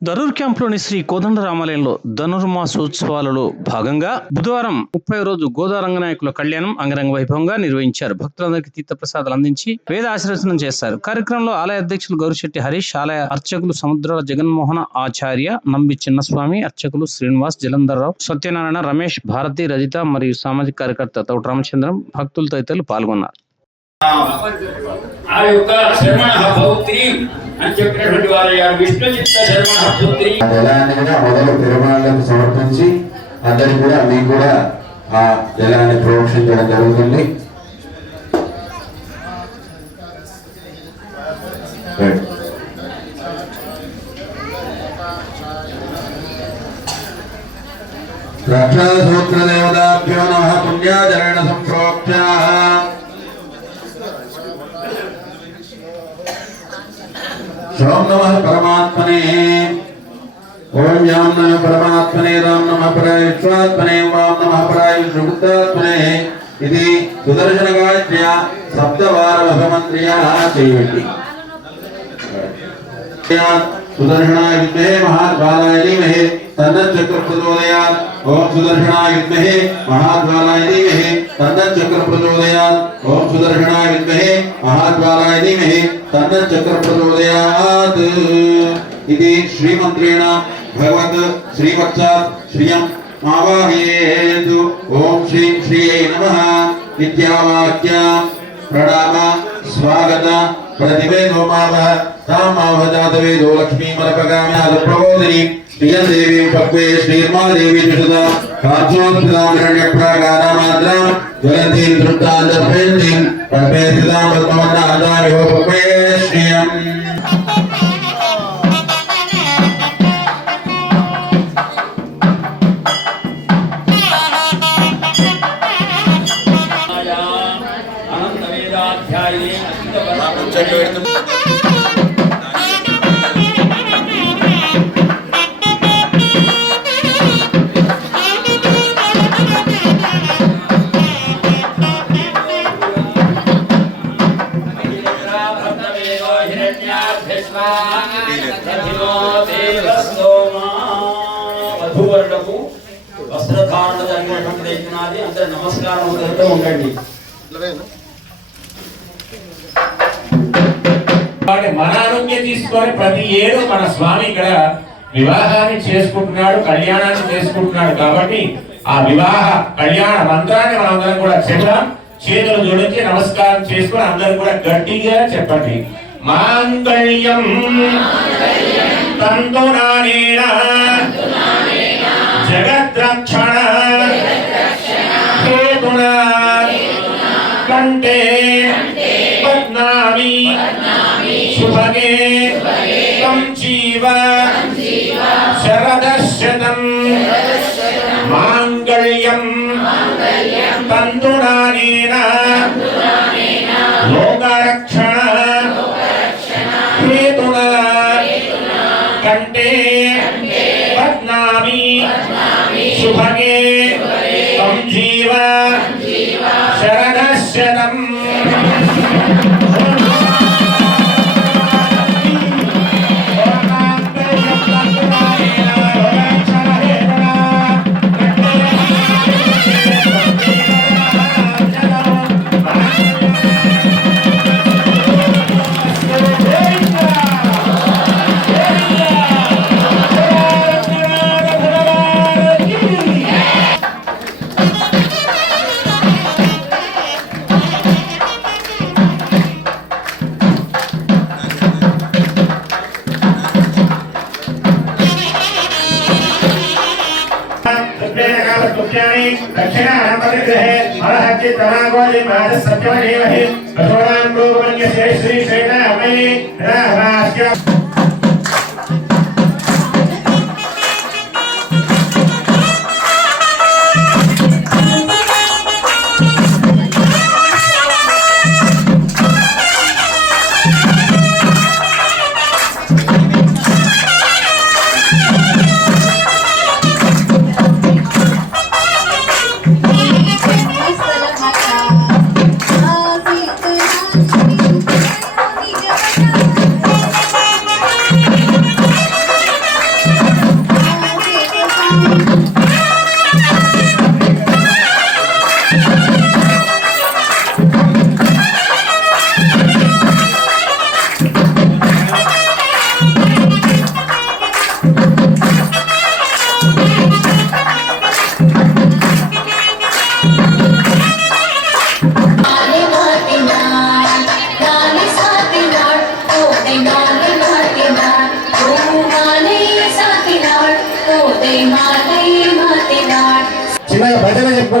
దరూర్ క్యాంప్లోని శ్రీ కోదండరామాలయంలో ధనుర్మాసోత్సవాలలో భాగంగా బుధవారం 30వ రోజు గోదా రంగనాయకుల కళ్యాణం అంగరంగ వైభవంగా నిర్వహించారు. భక్తులందరికీ తీర్థప్రసాదాలు అందించి వేద ఆశీర్వచనం చేశారు. కార్యక్రమంలో ఆలయ అధ్యక్షులు గౌరిశెట్టి హరీష్, ఆలయ అర్చకులు సముద్రాల జగన్మోహన ఆచార్య, నంబి చిన్నస్వామి, అర్చకులు శ్రీనివాస్, జలంధర్రావు, సత్యనారాయణ, రమేష్, భారతి, రజిత మరియు సామాజిక కార్యకర్త తౌట రామచంద్రం, భక్తులు తదితరులు పాల్గొన్నారు. తిరుమలకు సమర్పించి అందరికి కూడా మీకు కూడా ఆ జలాన్ని ప్రోక్షించడం జరుగుతుంది. రక్షాసూత్ర దేవతాభ్యో నమః పుణ్యాచరణ సంప్రోక్త్యాః ఓం నమః పరమాత్మనే ఓం యాం నమః పరమాత్మనే రాం నమః పరాయ విశ్వాత్మనే వాం నమః పరాయ విష్ణుగుప్తాత్మనే ఇది సుదర్శన గాయత్ర్య సప్తవార భగమంత్ర్యా చేయండి. సుదర్శనాయ విద్మహే మహాద్వారాయ ధీమహి తన్నచక్ర ప్రచోదయాత్. ఓం సుదర్శనాయ విద్మహే మహాద్వారాయ ధీమహి తన్నచక్ర ప్రచోదయాత్. ఓం సుదర్శనాయ విద్మహే మహాద్వారాయ ధీమహి తన్నచక్ర ప్రచోదయాత్. ఇది శ్రీమంత్రేణ భగవత్ శ్రీవత్సాత్ శ్రియం ఆవాహయేతు. ఓం శ్రీ శ్రీయే నమః. విద్యావాక్యం ప్రణామ స్వాగత प्रतिवेदो मावः तामावजातवेदो लक्ष्मीमरपगाम्याद प्रबोधिनी श्रियं देवीं पक्वे श्रीर्मादेवी जुषदा काचोत्पदां हिरण्यप्रागारामाद्रां ज्वलन्तीं धृतां दर्पयन्तीं पद्मेस्थितां पद्मवन्नादामिव पक्वे श्रियम्. వధువరులకు వస్త్రధారణ జరిగినటువంటి అందరూ నమస్కారం ఉండండి. మన ఆరోగ్యం తీసుకొని ప్రతి ఏడు మన స్వామి ఇక్కడ వివాహాన్ని చేసుకుంటున్నాడు, కళ్యాణాన్ని చేసుకుంటున్నాడు. కాబట్టి ఆ వివాహ కళ్యాణ మంత్రాన్ని మనందరం కూడా చెప్తాం. చేతులు జోడించి నమస్కారం చేసుకొని అందరూ కూడా గట్టిగా చెప్పండి. మాంగళ్యం తంతునానేన జగద్రక్షణ హేతునా కంటే పద్నామి శుభగే తం జీవ శరదశతం. మాంగళ్యం తంతునానేన లోకరక్షణ హేతునా కంటే పద్నామి శుభగే తం జీవ శరదశతం.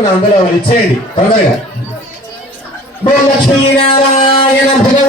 అందులో ఇచ్చేయండి తొందరగా. లక్ష్మీనారాయణ భగవ